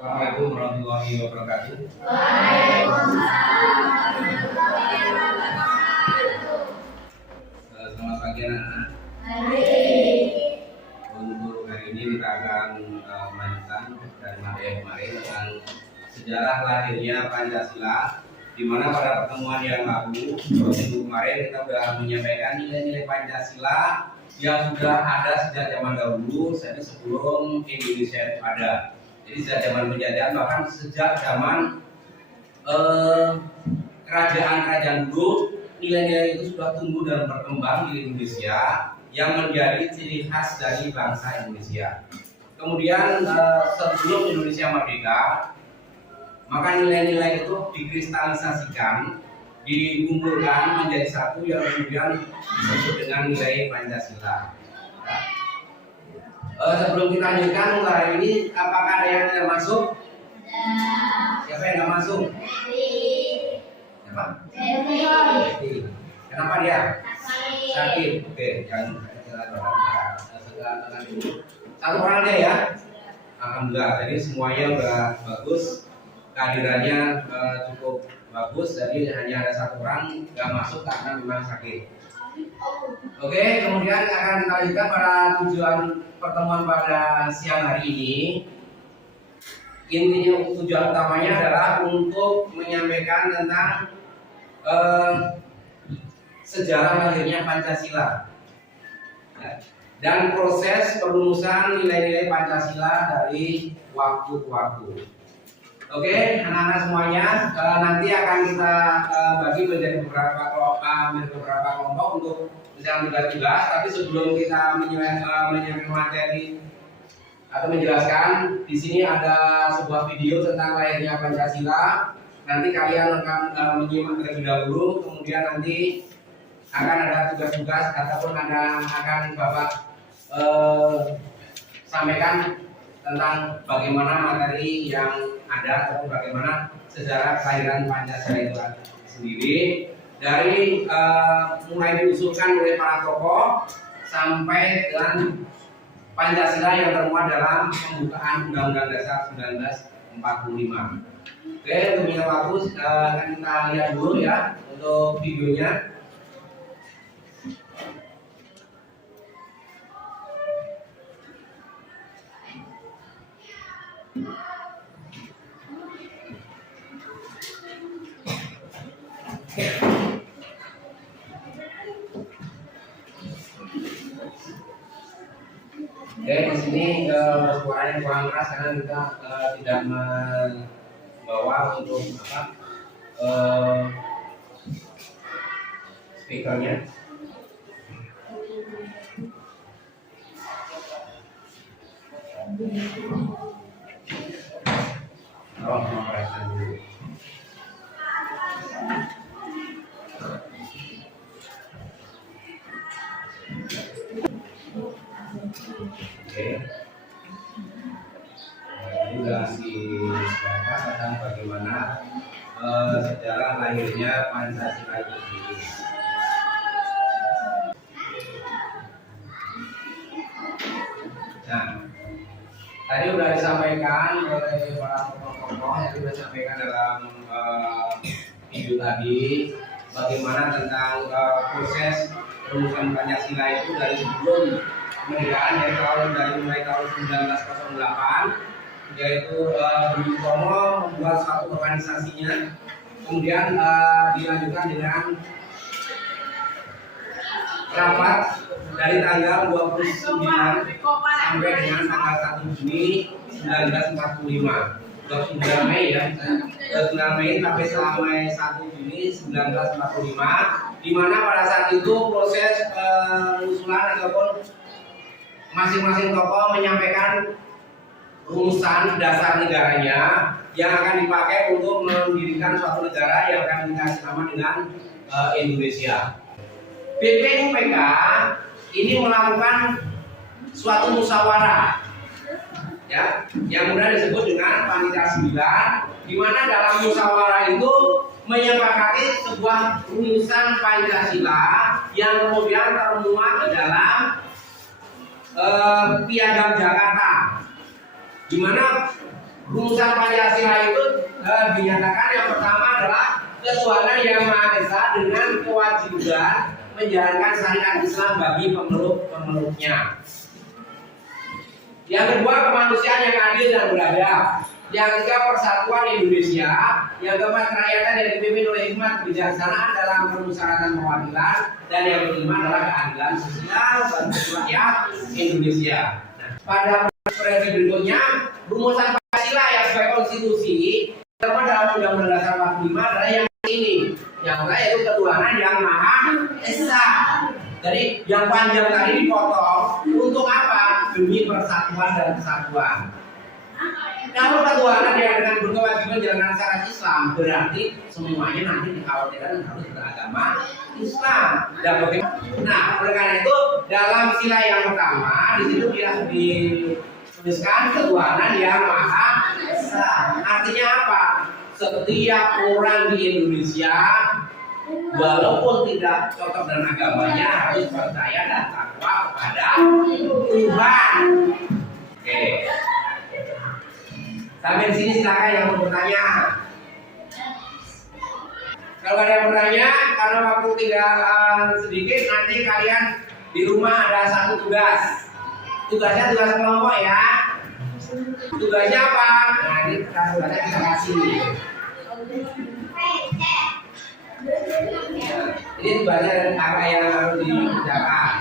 Assalamualaikum warahmatullahi wabarakatuh. Waalaikumsalam warahmatullahi wabarakatuh. Selamat pagi anak-anak. Untuk hari ini kita akan melanjutkan dari materi yang kemarin tentang sejarah lahirnya Pancasila, di mana pada pertemuan yang lalu minggu kemarin kita sudah menyampaikan nilai-nilai Pancasila yang sudah ada sejak zaman dahulu, jadi sebelum Indonesia itu ada. Jadi sejak zaman penjajahan, bahkan sejak zaman kerajaan-kerajaan dulu, nilai-nilai itu sudah tumbuh dan berkembang di Indonesia yang menjadi ciri khas dari bangsa Indonesia. Kemudian sebelum Indonesia merdeka, maka nilai-nilai itu dikristalisasikan, dikumpulkan menjadi satu yang kemudian disebut dengan nilai Pancasila. Sebelum kita lanjutkan untuk hari ini, apakah ada yang tidak masuk? Siapa yang tidak masuk? Siapa? Kenapa dia? Sakit. Oke, jangan satu orang aja ya. Alhamdulillah, jadi semuanya udah bagus, kehadirannya cukup bagus. Jadi hanya ada satu orang nggak masuk karena memang sakit. Oke, kemudian akan kita lanjutkan pada tujuan pertemuan pada siang hari ini. Intinya tujuan utamanya adalah untuk menyampaikan tentang sejarah lahirnya Pancasila dan proses perumusan nilai-nilai Pancasila dari waktu ke waktu. Oke, anak-anak semuanya, nanti akan kita bagi menjadi beberapa kelompok untuk misalnya tugas-tugas. Tapi sebelum kita menyampaikan materi atau menjelaskan, di sini ada sebuah video tentang lahirnya Pancasila. Nanti kalian akan menyimak terlebih dahulu, kemudian nanti akan ada tugas-tugas ataupun akan Bapak sampaikan tentang bagaimana materi yang ada atau bagaimana sejarah kelahiran Pancasila itu sendiri, dari mulai diusulkan oleh para tokoh sampai dengan Pancasila yang termuat dalam pembukaan Undang-Undang Dasar 1945. Oke, untuk minyak waktu akan kita lihat dulu ya untuk videonya. Oke, di sini suaranya kurang keras karena kita tidak membawa untuk speakernya. Tolong memperhatikan dulu. Oke, ini sudah dijelaskan tentang bagaimana sejarah lahirnya Pancasila itu sendiri. Nah, tadi sudah disampaikan oleh para tokoh-tokoh yang sudah disampaikan dalam video tadi, bagaimana tentang proses perumusan Pancasila itu dari sebelum kemerdekaan, dari mulai tahun 1908, yaitu Budi Utomo membuat suatu organisasinya, kemudian dilanjutkan dengan rapat dari tanggal 29 sampai dengan tanggal 1 Juni 1945. 29 Mei ya, 29 Mei sampai 1 Juni 1945, di mana pada saat itu proses usulan ataupun masing-masing tokoh menyampaikan rumusan dasar negaranya yang akan dipakai untuk mendirikan suatu negara yang akan dikasih nama dengan Indonesia. BPUPK ini melakukan suatu musyawarah, ya, yang mudah disebut dengan Panitia 9, di mana dalam musyawarah itu menyepakati sebuah rumusan Pancasila yang kemudian termuat di dalam Piagam Jakarta, di mana Rumusan Pancasila itu dinyatakan yang pertama adalah ketuhanan yang Maha Esa dengan kewajiban menjalankan syariat Islam bagi pemeluknya. Yang kedua, kemanusiaan yang adil dan beradab. Yang ketiga, persatuan Indonesia. Yang keempat, kerakyatan yang dipimpin oleh hikmat kebijaksanaan dalam permusyawaratan perwakilan. Dan yang kelima adalah keadilan sosial bagi rakyat Indonesia. Nah, pada periode berikutnya, rumusan Pancasila yang sebagai konstitusi terutama dalam Undang-Undang Dasar 45 adalah yang ini, yang yaitu ketuhanan yang Maha Esa. Jadi yang panjang tadi dipotong untuk apa? Demi persatuan dan kesatuan. Kalau ketuhanan yang dengan berkewajiban jalan syariat Islam berarti semuanya nanti dikhawatirkan harus beragama Islam. Dan bagaimana? Nah, oleh karena itu dalam sila yang pertama di situ dia dituliskan ketuhanan yang Maha Esa. Artinya apa? Setiap orang di Indonesia walaupun tidak cocok dengan agamanya harus percaya dan takwa kepada Tuhan. Oke. Sampai sini silakan yang mau bertanya. Kalau ada yang bertanya, karena waktu tinggal sedikit, nanti kalian di rumah ada satu tugas. Tugasnya tugas kelompok ya. Tugasnya apa? Nah, ini tugasnya kita kasih. Ini tugasnya apa yang harus dikerjakan.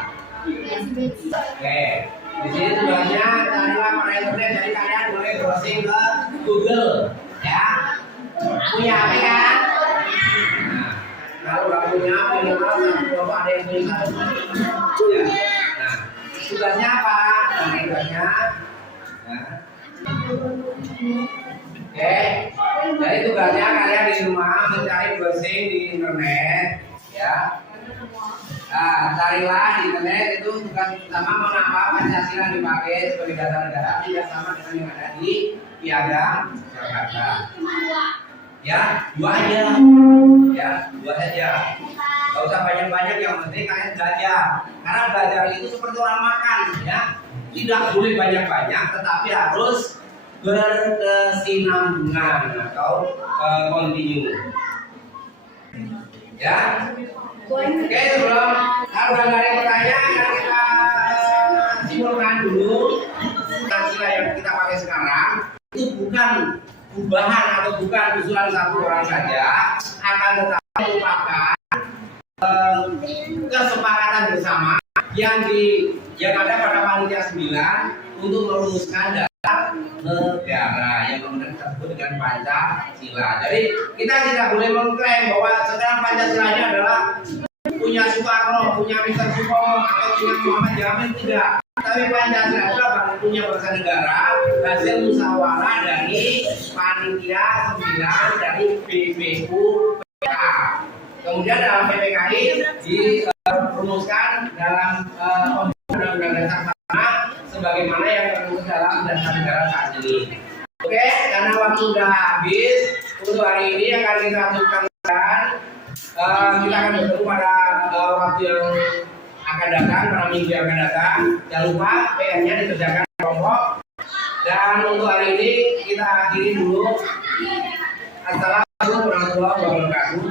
Oke. Di sini tugasnya carilah pada internet, jadi kalian boleh browsing ke Google, ya. Punya apa kan? Nah, kalau nggak punya minimal satu ada yang punya satu. Ya. Nah, tugasnya apa? Nah, tugasnya. Nah. Oke, jadi tugasnya kalian di rumah mencari browsing di internet, ya. Nah, carilah di internet itu tugas pertama mengapa Pancasila dipakai sebagai dasar negara tidak sama dengan yang ada di Piagam Jakarta. Ya, dua aja. Ya, dua saja. Gak usah banyak-banyak, yang penting kalian belajar. Karena belajar itu seperti orang makan, ya. Tidak boleh banyak-banyak, tetapi harus berkesinambungan atau continue. Ya. Oke, sebelum kalau udah nggak ada pertanyaan, kita simpulkan dulu. Pancasila yang kita pakai sekarang itu bukan perubahan atau bukan usulan satu orang saja, akan tetapi merupakan kesepakatan bersama yang ada pada panitia 9 untuk merumuskan dasar negara yang kemudian kita sebut dengan Pancasila. Jadi kita tidak boleh mengklaim bahwa sekarang Pancasila ini adalah punya Soekarno, punya Mr. Supomo, atau punya Muhammad Jamil, tidak. Tapi Pancasila adalah punya bangsa negara hasil musyawarah dari panitia 9 dari BPUPK. Kemudian dalam PPKI dirumuskan dalam Undang-Undang Dasar sebagaimana yang tertulis dalam dasar negara saat ini. Oke, karena waktu sudah habis untuk hari ini akan kita lanjutkan. Kita akan bertemu pada waktu yang akan datang, pada minggu yang akan datang. Jangan lupa PR-nya dikerjakan kelompok. Dan untuk hari ini kita akhiri dulu. Assalamualaikum warahmatullahi wabarakatuh.